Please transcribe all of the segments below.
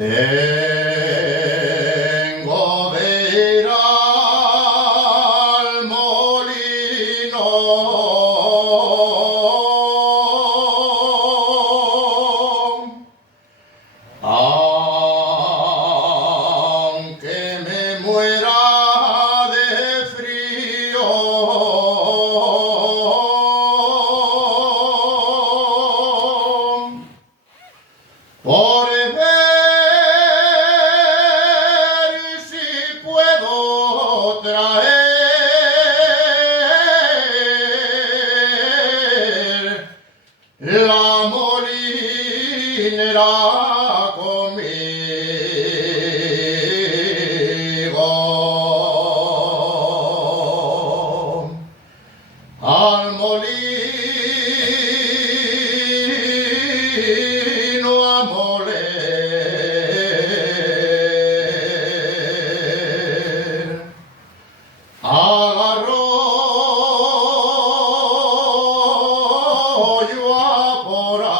Tengo de ir al molino aunque me muera de frío. Por ver si puedo traer la molinera conmigo. Al molino a moler, al arroyo a por agua.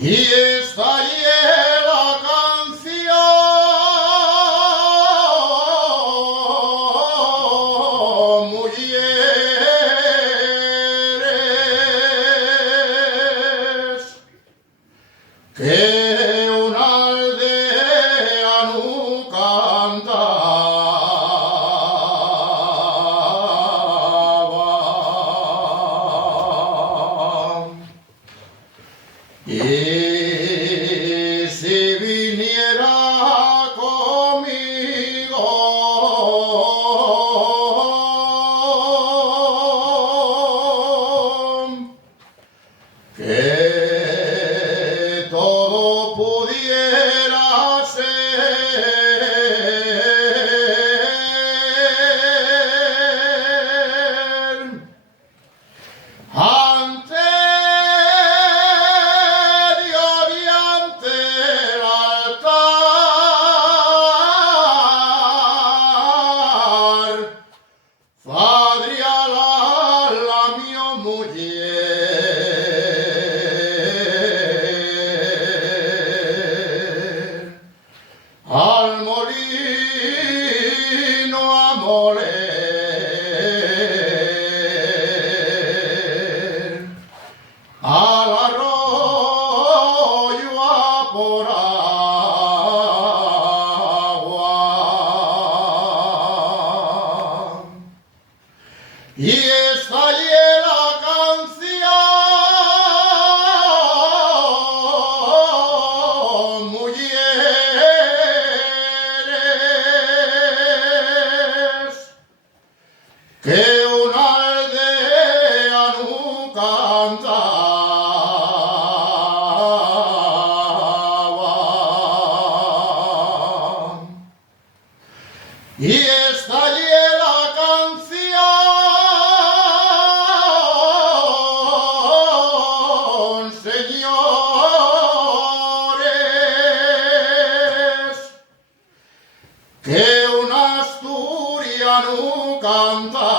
Y esta la canción, mujeres, que una aldea no cantaba. Y si viniera conmigo, que todo pudiera ser ante Dios y ante el altar, Fadria la mio mujer, al molino a moler, al arroyo a por agua. Y esta la canción, mujeres, que una aldea no cantaba. Y esta la canción, señores, que una asturiano canta.